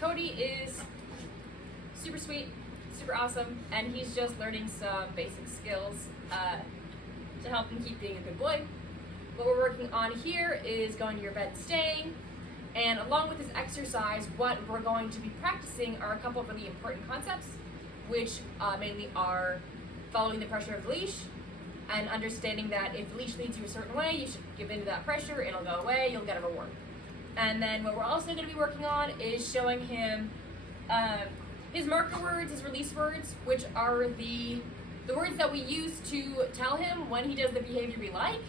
Cody is super sweet, super awesome, and he's just learning some basic skills to help him keep being a good boy. What we're working on here is going to your bed and staying, and along with this exercise, what we're going to be practicing are a couple of really important concepts, which mainly are following the pressure of the leash and understanding that if the leash leads you a certain way, you should give in to that pressure, it'll go away, you'll get a reward. And then what we're also going to be working on is showing him his marker words, his release words, which are the words that we use to tell him when he does the behavior we like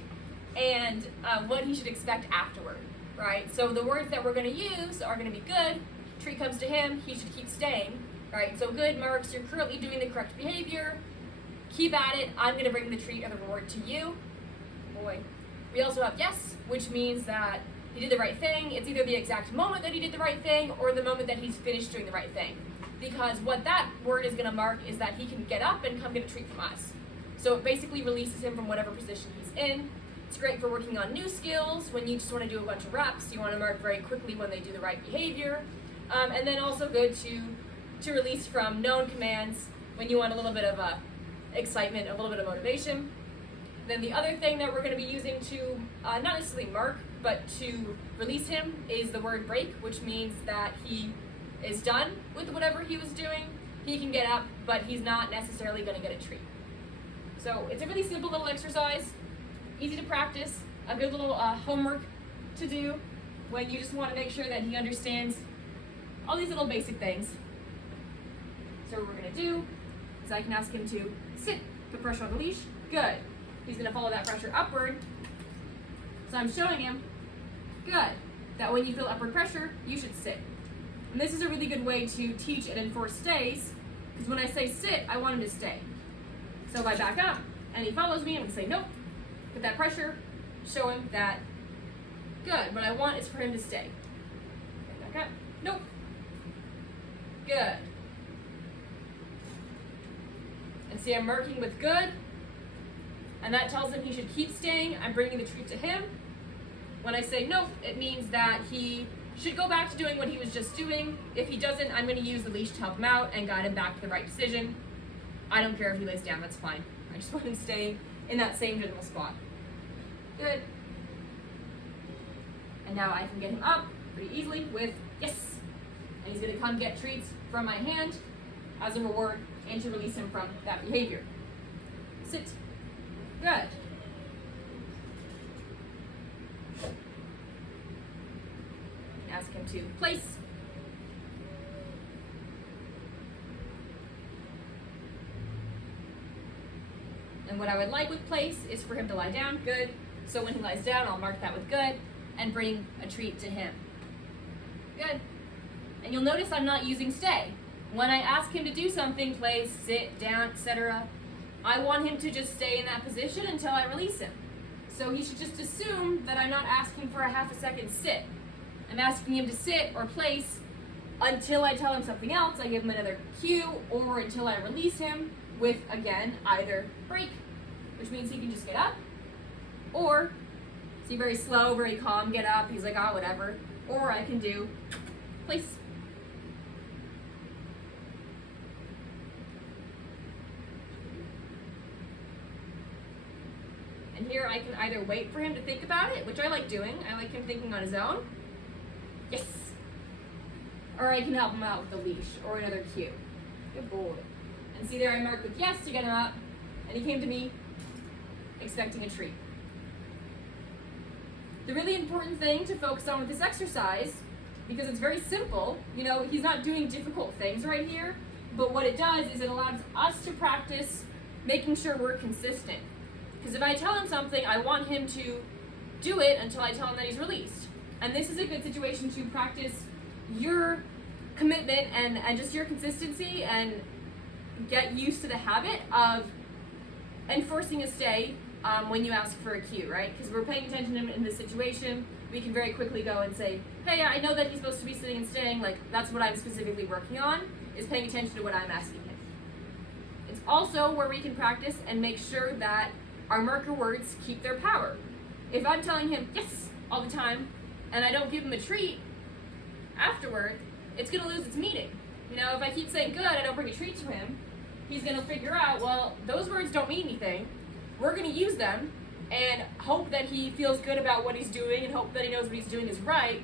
and what he should expect afterward, right? So the words that we're going to use are going to be good, treat comes to him, he should keep staying, right? So good marks, you're currently doing the correct behavior, keep at it, I'm going to bring the treat or the reward to you. Boy. We also have yes, which means that he did the right thing. It's either the exact moment that he did the right thing or the moment that he's finished doing the right thing. Because what that word is going to mark is that he can get up and come get a treat from us. So it basically releases him from whatever position he's in. It's great for working on new skills. When you just want to do a bunch of reps, you want to mark very quickly when they do the right behavior. And then also good to release from known commands when you want a little bit of excitement, a little bit of motivation. Then the other thing that we're going to be using to not necessarily mark, but to release him is the word break, which means that he is done with whatever he was doing. He can get up, but he's not necessarily going to get a treat. So it's a really simple little exercise, easy to practice, a good little homework to do when you just want to make sure that he understands all these little basic things. So what we're going to do is I can ask him to sit, put pressure on the leash, good. He's going to follow that pressure upward. So I'm showing him, good, that when you feel upward pressure, you should sit. And this is a really good way to teach and enforce stays, because when I say sit, I want him to stay. So if I back up and he follows me, I'm going to say nope, put that pressure, show him that, good, what I want is for him to stay. Back up, nope, good. And see, I'm marking with good, and that tells him he should keep staying. I'm bringing the treat to him. When I say nope, it means that he should go back to doing what he was just doing. If he doesn't, I'm going to use the leash to help him out and guide him back to the right decision. I don't care if he lays down, that's fine. I just want him staying in that same general spot. Good. And now I can get him up pretty easily with yes. And he's going to come get treats from my hand as a reward and to release him from that behavior. Sit. Good. Ask him to place. And what I would like with place is for him to lie down, good. So when he lies down, I'll mark that with good and bring a treat to him. Good. And you'll notice I'm not using stay. When I ask him to do something, place, sit, down, etc., I want him to just stay in that position until I release him. So he should just assume that I'm not asking for a half a second sit. I'm asking him to sit or place until I tell him something else. I give him another cue, or until I release him with, again, either break, which means he can just get up, or, see, very slow, very calm, get up, he's like, oh, whatever, or I can do place. And here I can either wait for him to think about it, which I like doing. I like him thinking on his own. Yes. Or I can help him out with the leash or another cue. Good boy. And see there I marked with yes to get him up, and he came to me expecting a treat. The really important thing to focus on with this exercise, because it's very simple, you know, he's not doing difficult things right here, but what it does is it allows us to practice making sure we're consistent. Because if I tell him something, I want him to do it until I tell him that he's released. And this is a good situation to practice your commitment and just your consistency and get used to the habit of enforcing a stay when you ask for a cue, right? Because we're paying attention in this situation, we can very quickly go and say, hey, I know that he's supposed to be sitting and staying, like that's what I'm specifically working on, is paying attention to what I'm asking him. It's also where we can practice and make sure that our marker words keep their power. If I'm telling him yes all the time and I don't give him a treat afterward, it's going to lose its meaning. You know, if I keep saying good, I don't bring a treat to him, he's going to figure out, well, those words don't mean anything. We're going to use them and hope that he feels good about what he's doing and hope that he knows what he's doing is right.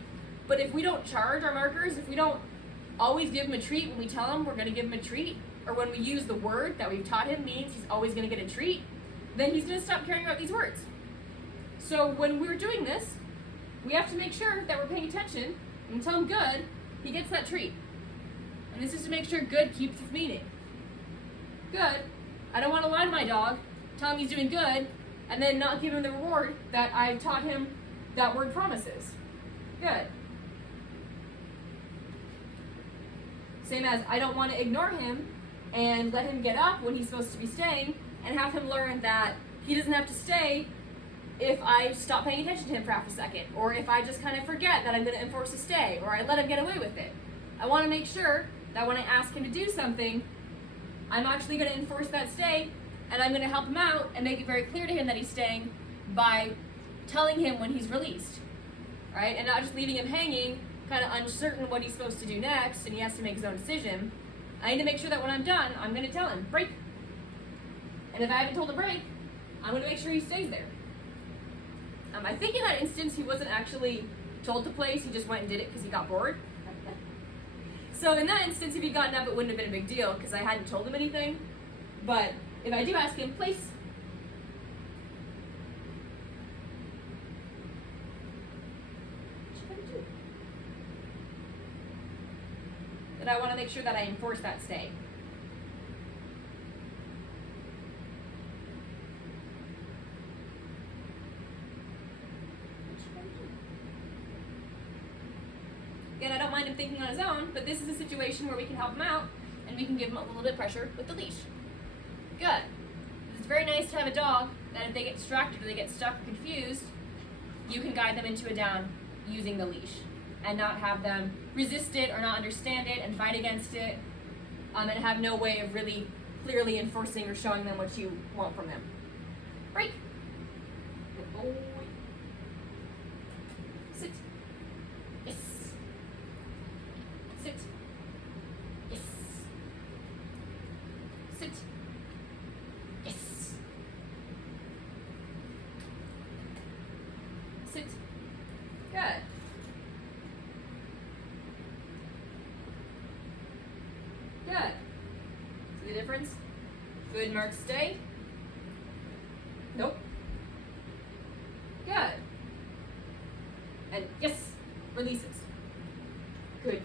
But if we don't charge our markers, if we don't always give him a treat when we tell him we're going to give him a treat, or when we use the word that we've taught him means he's always going to get a treat, then he's going to stop caring about these words. So when we're doing this, we have to make sure that we're paying attention and tell him good, he gets that treat. And this is to make sure good keeps its meaning. Good, I don't want to lie to my dog, tell him he's doing good, and then not give him the reward that I've taught him that word promises. Good. Same as I don't want to ignore him and let him get up when he's supposed to be staying and have him learn that he doesn't have to stay if I stop paying attention to him for half a second, or if I just kind of forget that I'm going to enforce a stay, or I let him get away with it. I want to make sure that when I ask him to do something, I'm actually going to enforce that stay, and I'm going to help him out and make it very clear to him that he's staying by telling him when he's released, right? And not just leaving him hanging, kind of uncertain what he's supposed to do next, and he has to make his own decision. I need to make sure that when I'm done, I'm going to tell him, break. And if I haven't told him break, I'm going to make sure he stays there. I think in that instance, he wasn't actually told to place, he just went and did it because he got bored. So in that instance, if he'd gotten up, it wouldn't have been a big deal because I hadn't told him anything. But if I do ask him, place, then I want to make sure that I enforce that stay. Again, I don't mind him thinking on his own, but this is a situation where we can help him out and we can give him a little bit of pressure with the leash. Good. It's very nice to have a dog that if they get distracted or they get stuck or confused, you can guide them into a down using the leash and not have them resist it or not understand it and fight against it, and have no way of really clearly enforcing or showing them what you want from them. Break. Good boy. Sit. Yes. Sit. Yes. Sit. Yes. Sit. Good. Good. See the difference? Good marks stay. Nope. Good. And yes, releases. Good.